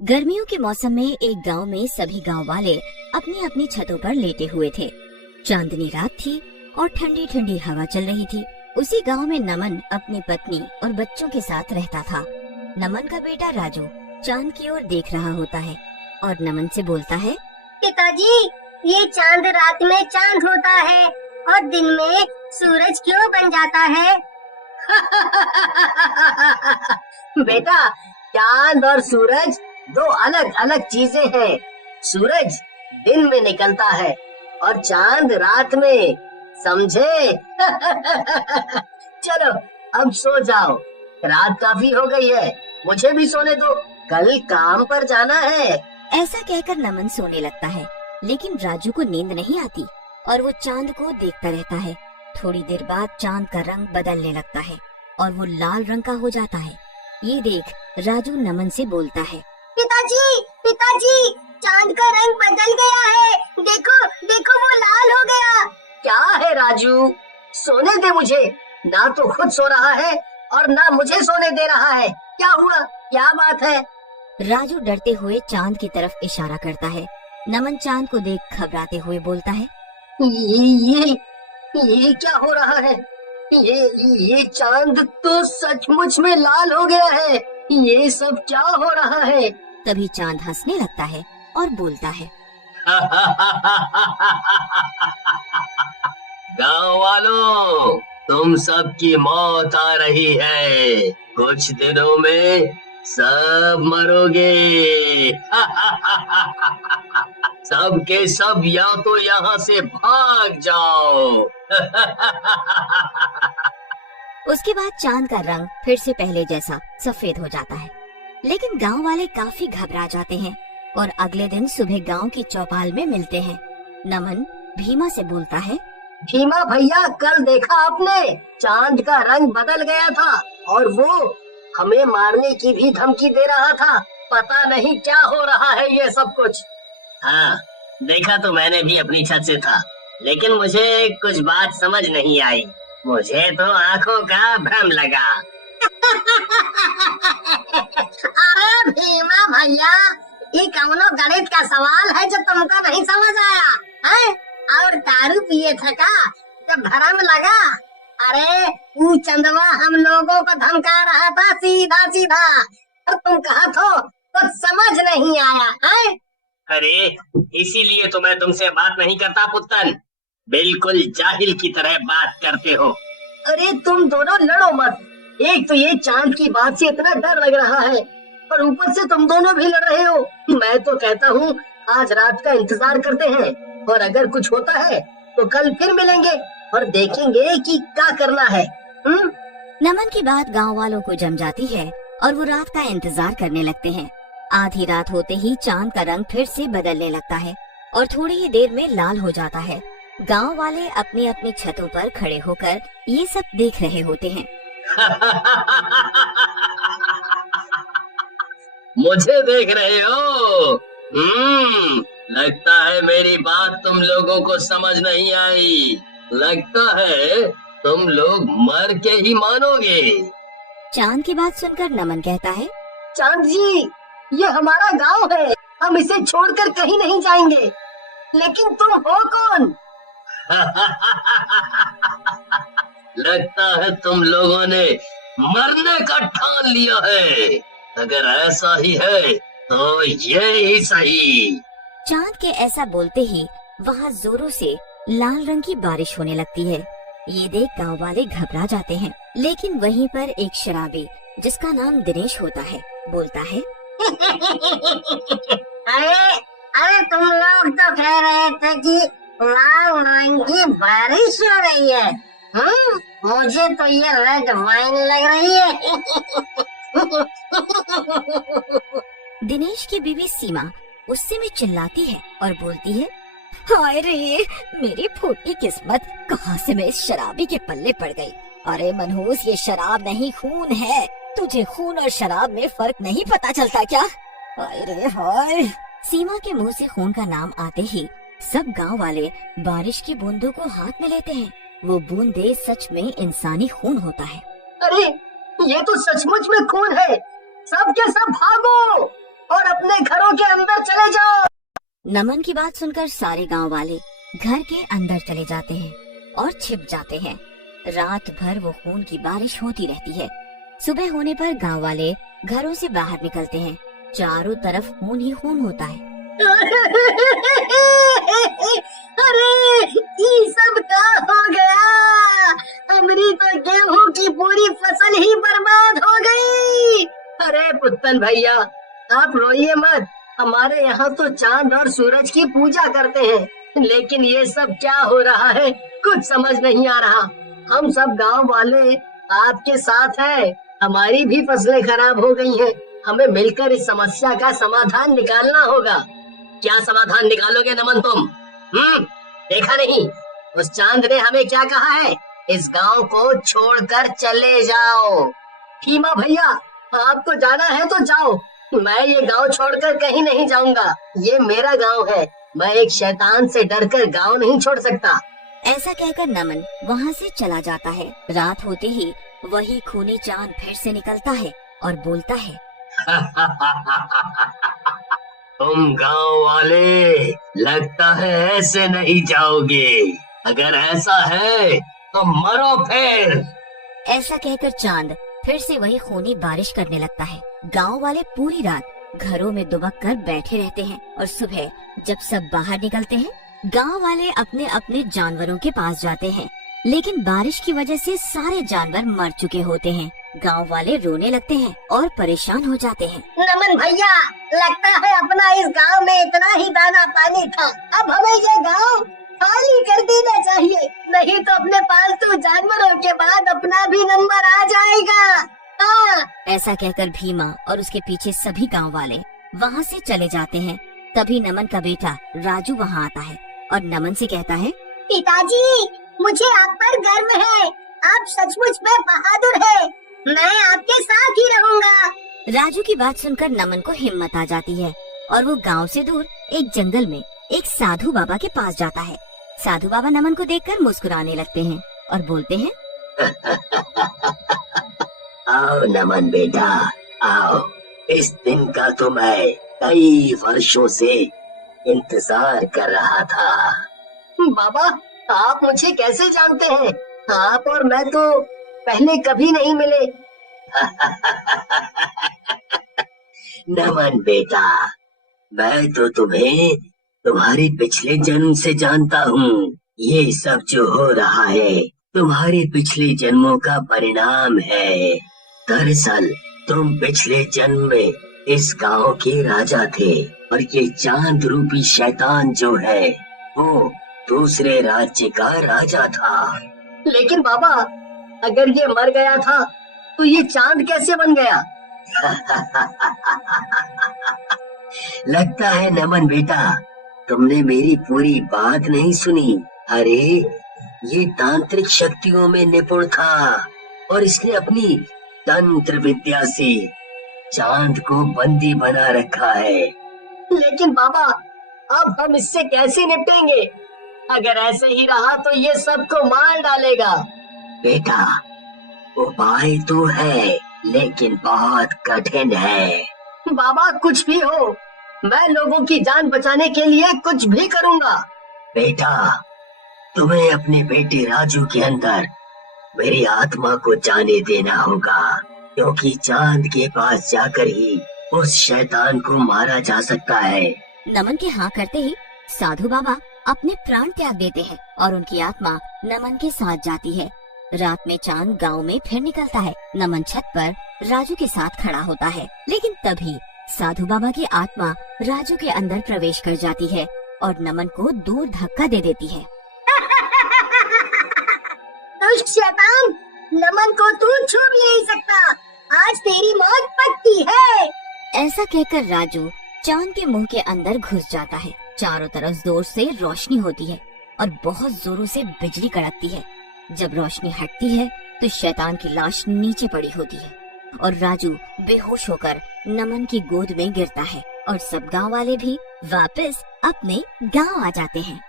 गर्मियों के मौसम में एक गांव में सभी गांव वाले अपनी अपनी छतों पर लेटे हुए थे। चांदनी रात थी और ठंडी ठंडी हवा चल रही थी। उसी गांव में नमन अपनी पत्नी और बच्चों के साथ रहता था। नमन का बेटा राजू चांद की ओर देख रहा होता है और नमन से बोलता है, पिताजी, ये चांद रात में चांद होता है और दिन में सूरज क्यों बन जाता है? बेटा, चांद और सूरज दो अलग अलग चीजें हैं। सूरज दिन में निकलता है और चांद रात में, समझे? चलो अब सो जाओ, रात काफी हो गई है, मुझे भी सोने दो, कल काम पर जाना है। ऐसा कहकर नमन सोने लगता है, लेकिन राजू को नींद नहीं आती और वो चांद को देखता रहता है। थोड़ी देर बाद चांद का रंग बदलने लगता है और वो लाल रंग का हो जाता है। ये देख राजू नमन से बोलता है, पिताजी, पिताजी, चांद का रंग बदल गया है। देखो, देखो, वो लाल हो गया। क्या है राजू, सोने दे मुझे। ना तो खुद सो रहा है और ना मुझे सोने दे रहा है। क्या हुआ, क्या बात है? राजू डरते हुए चांद की तरफ इशारा करता है। नमन चांद को देख घबराते हुए बोलता है, ये क्या हो रहा है? ये चांद तो सचमुच में लाल हो गया है। ये सब क्या हो रहा है? तभी चांद हंसने लगता है और बोलता है, गाँव वालों, तुम सबकी मौत आ रही है। कुछ दिनों में सब मरोगे। सब के सब या तो यहाँ से भाग जाओ। उसके बाद चांद का रंग फिर से पहले जैसा सफेद हो जाता है। लेकिन गांव वाले काफी घबरा जाते हैं और अगले दिन सुबह गांव की चौपाल में मिलते हैं। नमन भीमा से बोलता है, भीमा भैया, कल देखा आपने, चांद का रंग बदल गया था और वो हमें मारने की भी धमकी दे रहा था। पता नहीं क्या हो रहा है ये सब कुछ। हाँ, देखा तो मैंने भी अपनी छत से था, लेकिन मुझे कुछ बात समझ नहीं आई। मुझे तो आंखों का भ्रम लगा। अरे भीमा भैया, ये कौनो गणित का सवाल है जो तुमको नहीं समझ आया है? और दारू पिए था का जब भ्रम लगा? अरे वो चंदवा हम लोगों को धमका रहा था सीधा सीधा, और तुम कहा तो कुछ समझ नहीं आया है? अरे इसीलिए तो मैं तुमसे बात नहीं करता पुत्तन, बिल्कुल जाहिल की तरह बात करते हो। अरे तुम दोनों लड़ो मत। एक तो ये चांद की बात से इतना डर लग रहा है और ऊपर से तुम दोनों भी लड़ रहे हो। मैं तो कहता हूँ आज रात का इंतजार करते हैं और अगर कुछ होता है तो कल फिर मिलेंगे और देखेंगे कि क्या करना है। नमन की बात गांव वालों को जम जाती है और वो रात का इंतजार करने लगते हैं। आधी रात होते ही चांद का रंग फिर से बदलने लगता है और थोड़ी ही देर में लाल हो जाता है। गांव वाले अपनी अपनी छतों पर खड़े होकर ये सब देख रहे होते हैं। मुझे देख रहे हो? लगता है मेरी बात तुम लोगों को समझ नहीं आई। लगता है तुम लोग मर के ही मानोगे। चांद की बात सुनकर नमन कहता है, चांद जी, ये हमारा गांव है, हम इसे छोड़कर कहीं नहीं जाएंगे। लेकिन तुम हो कौन? लगता है तुम लोगों ने मरने का ठान लिया है। अगर ऐसा ही है तो ये ही सही। चांद के ऐसा बोलते ही वहाँ जोरों से लाल रंग की बारिश होने लगती है। ये देख गांव वाले घबरा जाते हैं। लेकिन वहीं पर एक शराबी जिसका नाम दिनेश होता है बोलता है, अरे तुम लोग तो कह रहे थे कि लाल रंग की बारिश हो रही है। मुझे तो ये रेड वाइन लग रही है। दिनेश की बीवी सीमा गुस्से में चिल्लाती है और बोलती है, हाय रे, मेरी फूटी किस्मत, कहाँ से मैं इस शराबी के पल्ले पड़ गई। अरे मनहूस, ये शराब नहीं खून है। तुझे खून और शराब में फर्क नहीं पता चलता क्या? हाय रे हाय। सीमा के मुंह से खून का नाम आते ही सब गांव वाले बारिश की बूंदों को हाथ में लेते हैं। वो बूंदे सच में इंसानी खून होता है। अरे ये तो सचमुच में खून है। सब के सब भागो और अपने जाओ चले जाओ। नमन की बात सुनकर सारे गांव वाले घर के अंदर चले जाते हैं और छिप जाते हैं। रात भर वो खून की बारिश होती रहती है। सुबह होने पर गांव वाले घरों से बाहर निकलते हैं। चारों तरफ खून ही खून होता है। अरे ये सब क्या हो गया? हमारी तो गेहूं की पूरी फसल ही बर्बाद हो गई। अरे पुत्तन भैया, आप रोइए मत। हमारे यहाँ तो चांद और सूरज की पूजा करते हैं, लेकिन ये सब क्या हो रहा है कुछ समझ नहीं आ रहा। हम सब गांव वाले आपके साथ हैं। हमारी भी फसलें खराब हो गई हैं। हमें मिलकर इस समस्या का समाधान निकालना होगा। क्या समाधान निकालोगे नमन तुम? देखा नहीं उस चांद ने हमें क्या कहा है? इस गांव को छोड़कर चले जाओ। भीमा भैया, आपको जाना है तो जाओ, मैं ये गांव छोड़कर कहीं नहीं जाऊंगा। ये मेरा गांव है। मैं एक शैतान से डरकर गांव नहीं छोड़ सकता। ऐसा कहकर नमन वहाँ से चला जाता है। रात होते ही वही खूनी चांद फिर से निकलता है और बोलता है, तुम गांव वाले लगता है ऐसे नहीं जाओगे। अगर ऐसा है तो मरो फिर। ऐसा कहकर चांद फिर से वही खूनी बारिश करने लगता है। गांव वाले पूरी रात घरों में दुबक कर बैठे रहते हैं और सुबह जब सब बाहर निकलते हैं, गांव वाले अपने अपने जानवरों के पास जाते हैं, लेकिन बारिश की वजह से सारे जानवर मर चुके होते हैं। गांव वाले रोने लगते हैं और परेशान हो जाते हैं। नमन भैया, लगता है अपना इस गांव में इतना ही दाना पानी था। अब हमें ये गांव खाली कर देना चाहिए, नहीं तो अपने पालतू जानवरों के बाद अपना भी नंबर आ जाएगा। हाँ। ऐसा कहकर भीमा और उसके पीछे सभी गांव वाले वहाँ से चले जाते हैं। तभी नमन का बेटा राजू वहाँ आता है और नमन से कहता है, पिताजी, मुझे आप पर गर्व है। आप सचमुच में बहादुर हैं। मैं आपके साथ ही रहूंगा। राजू की बात सुनकर नमन को हिम्मत आ जाती है और वो गांव से दूर एक जंगल में एक साधु बाबा के पास जाता है। साधु बाबा नमन को देखकर मुस्कुराने लगते हैं और बोलते हैं, आओ नमन बेटा, आओ। इस दिन का तो मैं कई वर्षों से इंतजार कर रहा था। बाबा, आप मुझे कैसे जानते हैं? आप और मैं तो पहले कभी नहीं मिले। नमन बेटा, मैं तो तुम्हें तुम्हारे पिछले जन्म से जानता हूँ। ये सब जो हो रहा है तुम्हारे पिछले जन्मों का परिणाम है। दरअसल तुम पिछले जन्म में इस गांव के राजा थे और ये चांद रूपी शैतान जो है वो दूसरे राज्य का राजा था। लेकिन बाबा, अगर ये मर गया था तो ये चांद कैसे बन गया? लगता है नमन बेटा तुमने मेरी पूरी बात नहीं सुनी। अरे ये तांत्रिक शक्तियों में निपुण था और इसने अपनी तंत्र विद्या से चांद को बंदी बना रखा है। लेकिन बाबा, अब हम इससे कैसे निपटेंगे? अगर ऐसे ही रहा तो ये सबको मार डालेगा। बेटा, उपाय तो है लेकिन बहुत कठिन है। बाबा, कुछ भी हो, मैं लोगों की जान बचाने के लिए कुछ भी करूंगा। बेटा, तुम्हें अपने बेटे राजू के अंदर मेरी आत्मा को जाने देना होगा, क्योंकि चांद के पास जाकर ही उस शैतान को मारा जा सकता है। नमन के हाँ करते ही साधु बाबा अपने प्राण त्याग देते हैं और उनकी आत्मा नमन के साथ जाती है। रात में चांद गांव में फिर निकलता है। नमन छत पर राजू के साथ खड़ा होता है, लेकिन तभी साधु बाबा की आत्मा राजू के अंदर प्रवेश कर जाती है और नमन को दूर धक्का दे देती है। दुष्ट शैतान, नमन को तू छू भी नहीं सकता। आज तेरी मौत पक्की है। ऐसा कहकर राजू चांद के मुंह के अंदर घुस जाता है। चारों तरफ जोर से रोशनी होती है और बहुत जोरों से बिजली कड़कती है। जब रोशनी हटती है तो शैतान की लाश नीचे पड़ी होती है और राजू बेहोश होकर नमन की गोद में गिरता है और सब गांव वाले भी वापस अपने गांव आ जाते हैं।